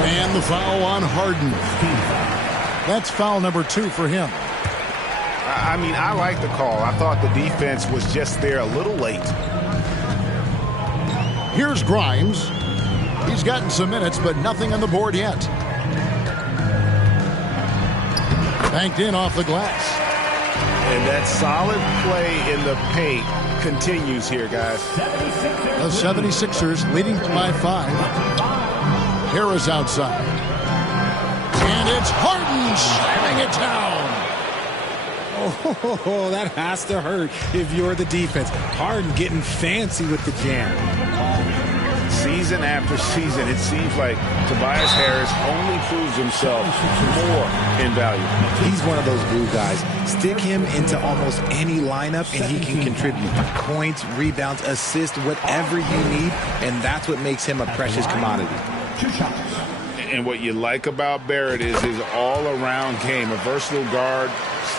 And the foul on Harden. That's foul number 2 for him. I mean, I like the call. I thought the defense was just there a little late. Here's Grimes. He's gotten some minutes, but nothing on the board yet. Banked in off the glass. And that solid play in the paint continues here, guys. The 76ers leading by 5. Harris outside. And it's Harden slamming it down. Oh, that has to hurt if you're the defense. Harden getting fancy with the jam. Season after season, it seems like Tobias Harris only proves himself more invaluable. He's one of those glue guys. Stick him into almost any lineup and he can contribute. Points, rebounds, assists, whatever you need, and that's what makes him a precious commodity. And what you like about Barrett is his all-around game, a versatile guard /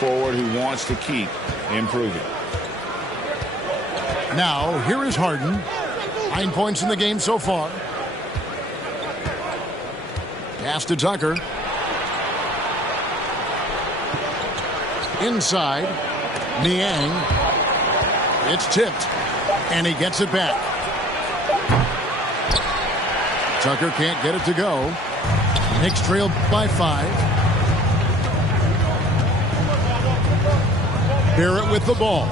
forward who wants to keep improving. Now, here is Harden. 9 points in the game so far. Pass to Tucker. Inside. Niang. It's tipped. And he gets it back. Tucker can't get it to go. Knicks trailed by 5. Barrett with the ball.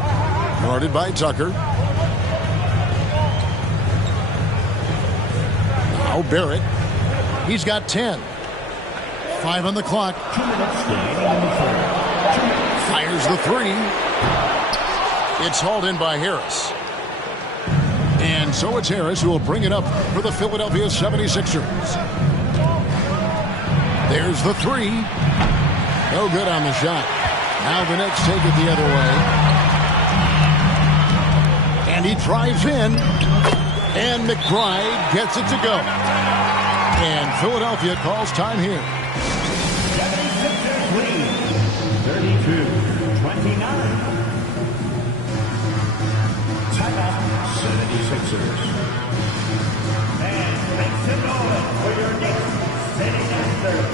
Guarded by Tucker. Now Barrett. He's got 10. 5 on the clock. Fires the 3. It's hauled in by Harris. And so it's Harris who will bring it up for the Philadelphia 76ers. There's the 3. No good on the shot. Now the Knicks take it the other way. And he drives in. And McBride gets it to go. And Philadelphia calls time here. 76ers lead 32-29. Timeout, 76ers. And make some noise for your Knicks sitting at third.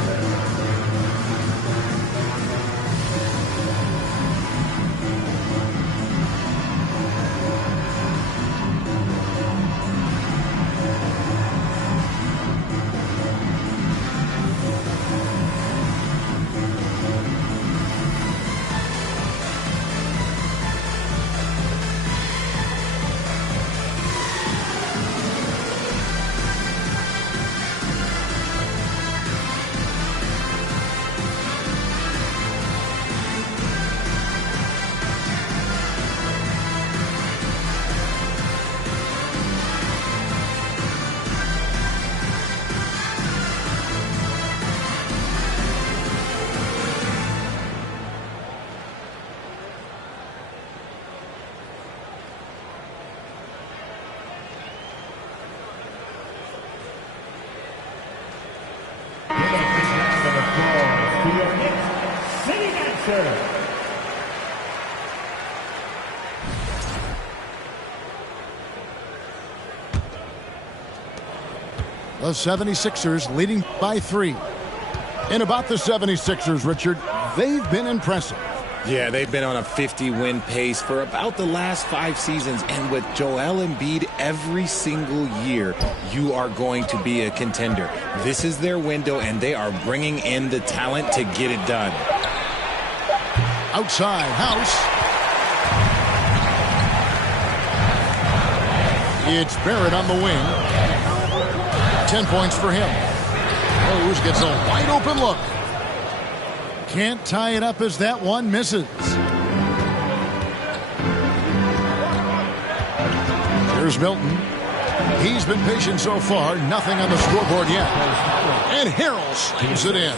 The 76ers leading by 3. And about the 76ers, Richard, they've been impressive. Yeah, they've been on a 50-win pace for about the last 5 seasons. And with Joel Embiid every single year, you are going to be a contender. This is their window, and they are bringing in the talent to get it done. Outside, House. It's Barrett on the wing. 10 points for him. Rose gets a wide open look. Can't tie it up as that one misses. Here's Milton. He's been patient so far. Nothing on the scoreboard yet. And Harrell slams it in.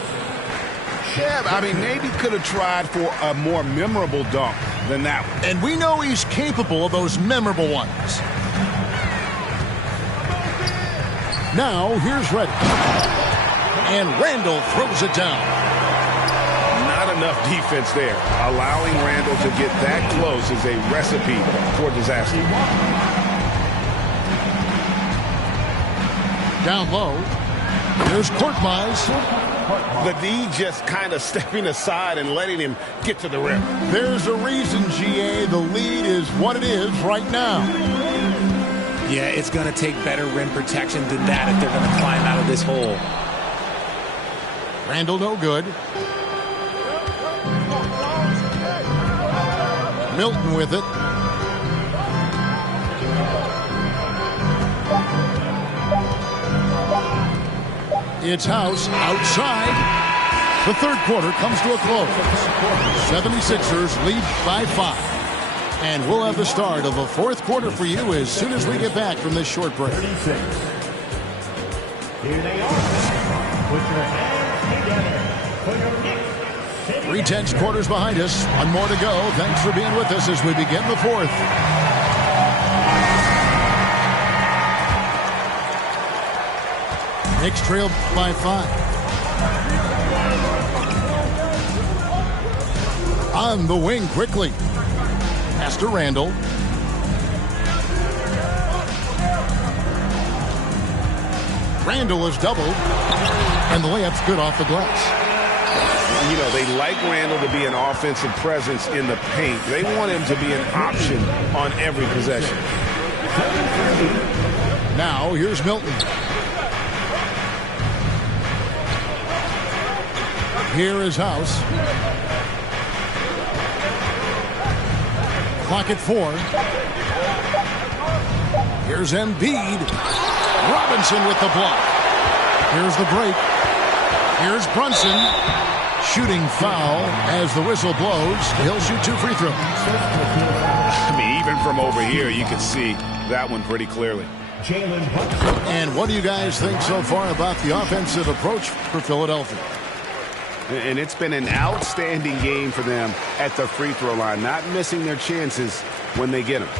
Yeah, I mean, maybe could have tried for a more memorable dunk than that one. And we know he's capable of those memorable ones. Now, here's Reddick. And Randall throws it down. Not enough defense there. Allowing Randall to get that close is a recipe for disaster. Down low. There's Korkmaz. The D just kind of stepping aside and letting him get to the rim. There's a reason, GA, the lead is what it is right now. Yeah, it's going to take better rim protection than that if they're going to climb out of this hole. Randall no good. Milton with it. It's House outside. The third quarter comes to a close. 76ers lead by 5. And we'll have the start of the fourth quarter for you as soon as we get back from this short break. 36. Here they are. Put your hands together for your Knicks. 3 quarters behind us. One more to go. Thanks for being with us as we begin the fourth. Knicks trail by 5. On the wing quickly. Pass to Randall. Randall is doubled, and the layup's good off the glass. You know, they like Randall to be an offensive presence in the paint. They want him to be an option on every possession. Now, here's Milton. Here is House. Clock at 4. Here's Embiid. Robinson with the block. Here's the break. Here's Brunson. Shooting foul as the whistle blows. He'll shoot 2 free throws. I mean, even from over here, you can see that one pretty clearly. And what do you guys think so far about the offensive approach for Philadelphia? And it's been an outstanding game for them at the free throw line, not missing their chances when they get them.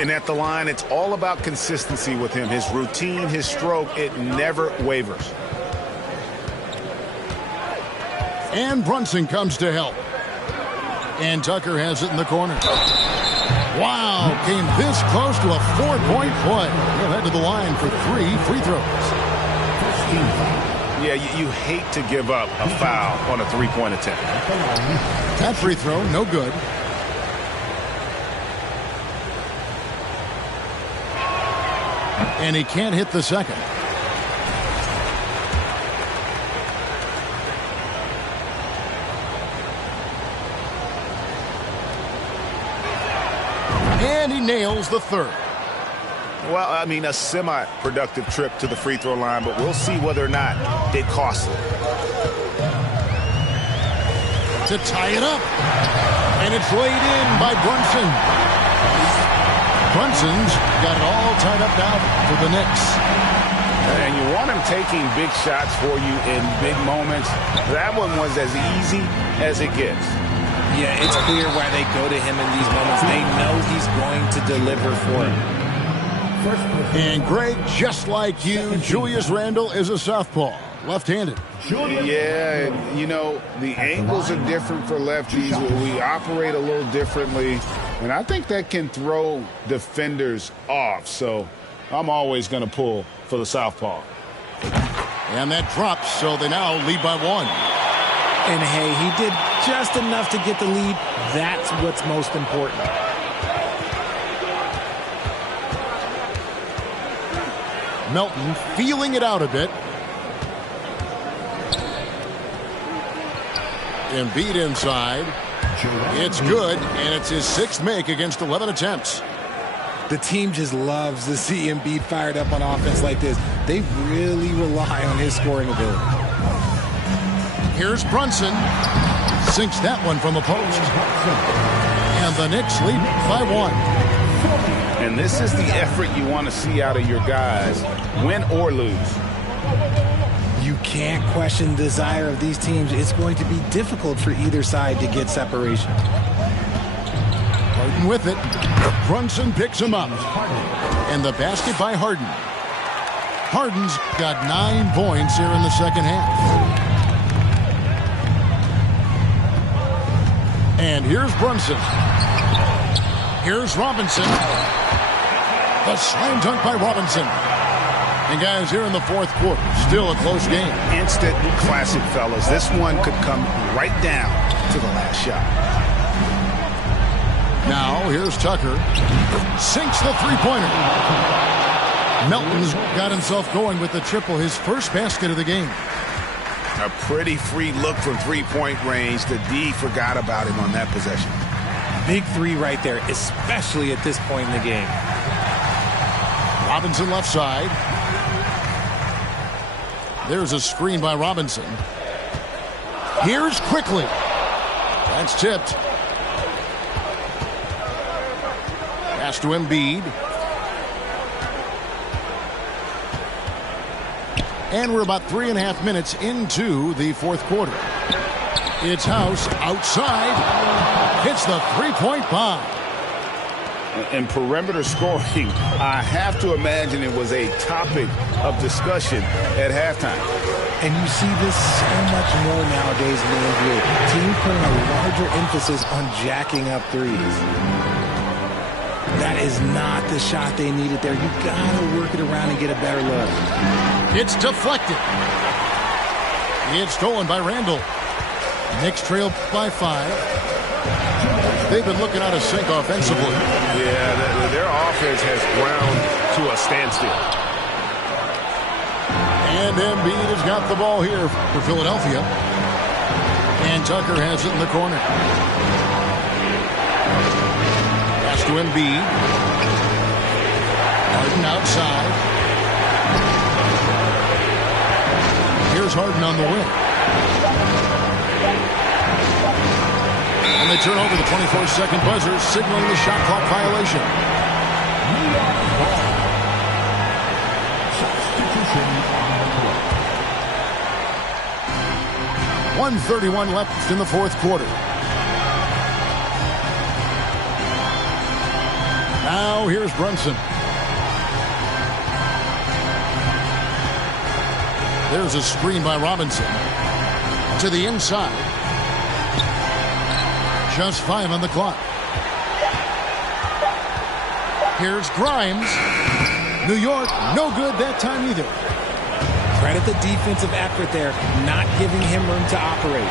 And at the line, it's all about consistency with him. His routine, his stroke, it never wavers. And Brunson comes to help. And Tucker has it in the corner. Wow, came this close to a 4-point play. He'll head to the line for 3 free throws. Yeah, you hate to give up a foul on a 3-point attempt. That free throw, no good. And he can't hit the second. And he nails the third. Well, I mean, a semi-productive trip to the free throw line, but we'll see whether or not it costs him. To tie it up. And it's laid in by Brunson. Brunson's got it all tied up now for the Knicks. And you want him taking big shots for you in big moments. That one was as easy as it gets. Yeah, it's clear why they go to him in these moments. They know he's going to deliver for him. And Greg, just like you, Julius Randle is a southpaw, left-handed. Yeah, and, you know, the angles are different for lefties. We operate a little differently, and I think that can throw defenders off. So I'm always going to pull for the southpaw. And that drops, so they now lead by 1. And, hey, he did just enough to get the lead. That's what's most important. Melton feeling it out a bit. Embiid inside. It's good, and it's his 6th make against 11 attempts. The team just loves to see Embiid fired up on offense like this. They really rely on his scoring ability. Here's Brunson. Sinks that one from the post. And the Knicks lead by 1. And this is the effort you want to see out of your guys, win or lose. You can't question the desire of these teams. It's going to be difficult for either side to get separation. Harden with it. Brunson picks him up. And the basket by Harden. Harden's got 9 points here in the second half. And here's Brunson. Here's Robinson. The slam dunk by Robinson. And guys, here in the 4th quarter, still a close game. Instant classic, fellas. This one could come right down to the last shot. Now, here's Tucker. Sinks the three-pointer. Melton's got himself going with the triple, his first basket of the game. A pretty free look from three-point range. The D forgot about him on that possession. Big 3 right there, especially at this point in the game. Robinson left side. There's a screen by Robinson. Here's quickly. That's tipped. Pass to Embiid. And we're about 3.5 minutes into the 4th quarter. It's House outside. Hits the 3-point bomb. And perimeter scoring, I have to imagine it was a topic of discussion at halftime. And you see this so much more nowadays in the NBA. Teams putting a larger emphasis on jacking up threes. That is not the shot they needed there. You gotta work it around and get a better look. It's deflected. It's stolen by Randall. Knicks trail by 5. They've been looking out of sync offensively. Yeah, their offense has ground to a standstill. And Embiid has got the ball here for Philadelphia. And Tucker has it in the corner. Pass to Embiid. Harden outside. Here's Harden on the wing. And they turn over the 24-second buzzer, signaling the shot clock violation. 1:31 left in the fourth quarter. Now here's Brunson. There's a screen by Robinson. To the inside. Just 5 on the clock. Here's Grimes. New York, no good that time either. Credit the defensive effort there, not giving him room to operate.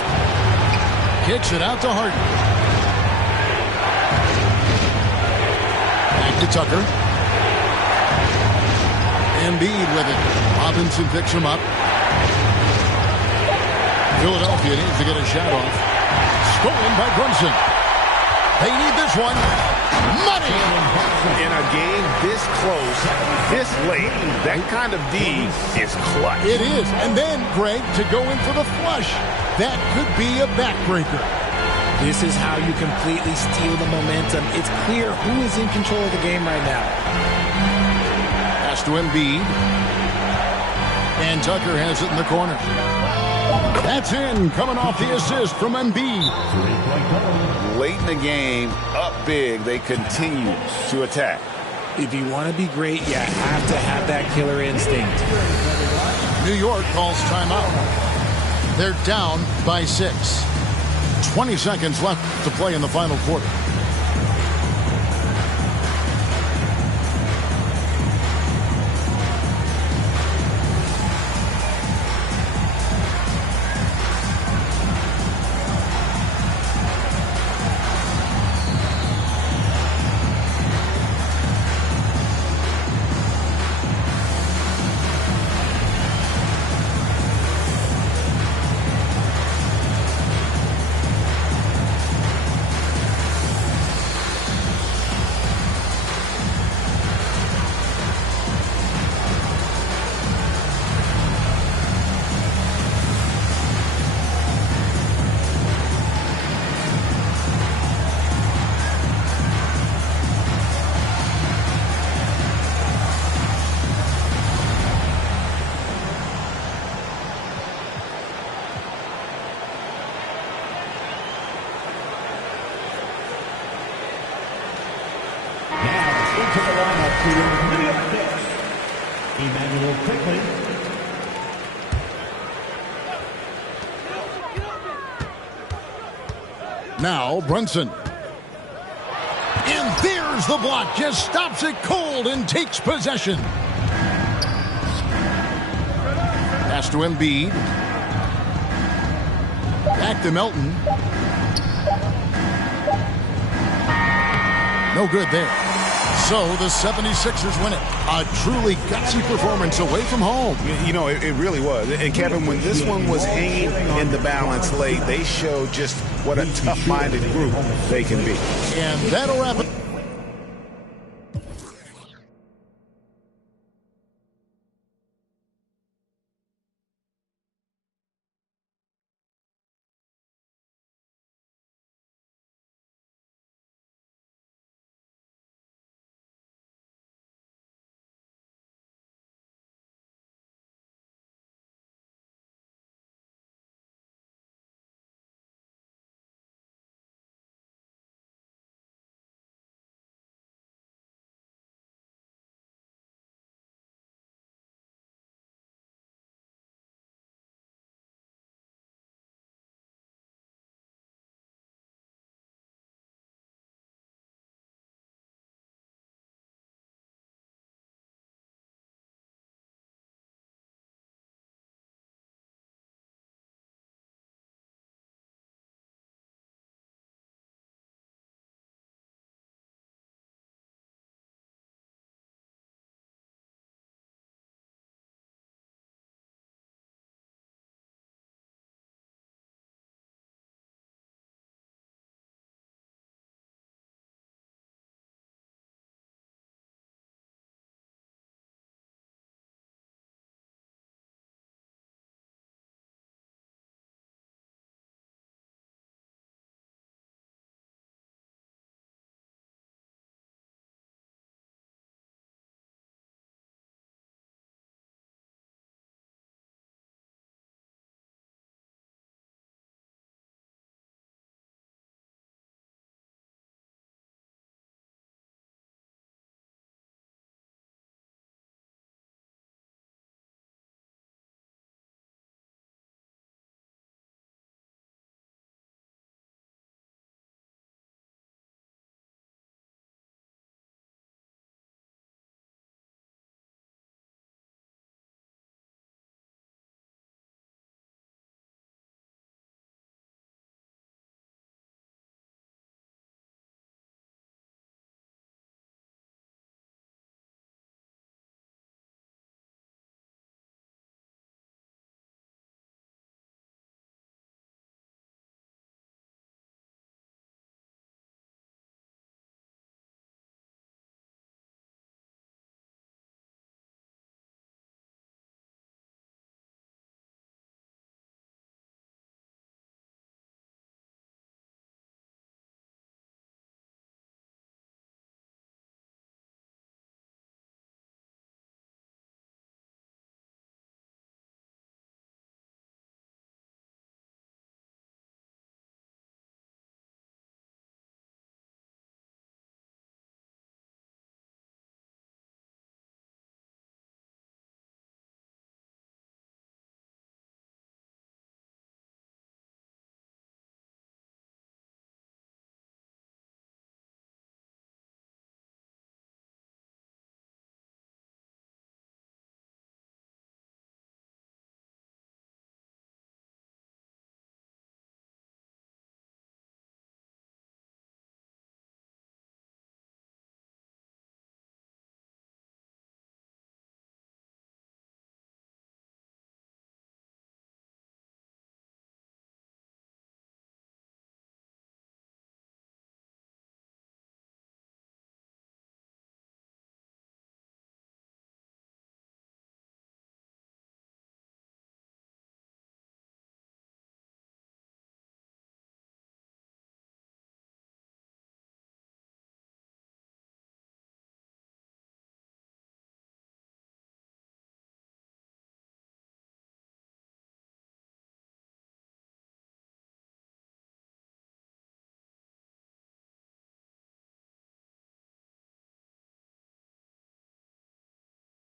Kicks it out to Harden. Back to Tucker. Embiid with it. Robinson picks him up. Philadelphia needs to get a shot off. Stolen by Brunson. They need this one. Money! In a game this close, this late, that kind of D is clutch. It is. And then, Greg, to go in for the flush. That could be a backbreaker. This is how you completely steal the momentum. It's clear who is in control of the game right now. Pass to Embiid. And Tucker has it in the corner. That's in, coming off the assist from Embiid. Late in the game, up big, they continue to attack. If you want to be great, you have to have that killer instinct. New York calls timeout. They're down by 6. 20 seconds left to play in the final quarter. Into the lineup for your New York Knicks, Emmanuel Quickley. Now Brunson. And there's the block. Just stops it cold and takes possession. Pass to Embiid. Back to Melton. No good there. So the 76ers win it. A truly gutsy performance away from home. You know, it really was. And Kevin, when this one was hanging in the balance late, they showed just what a tough-minded group they can be. And that'll wrap it.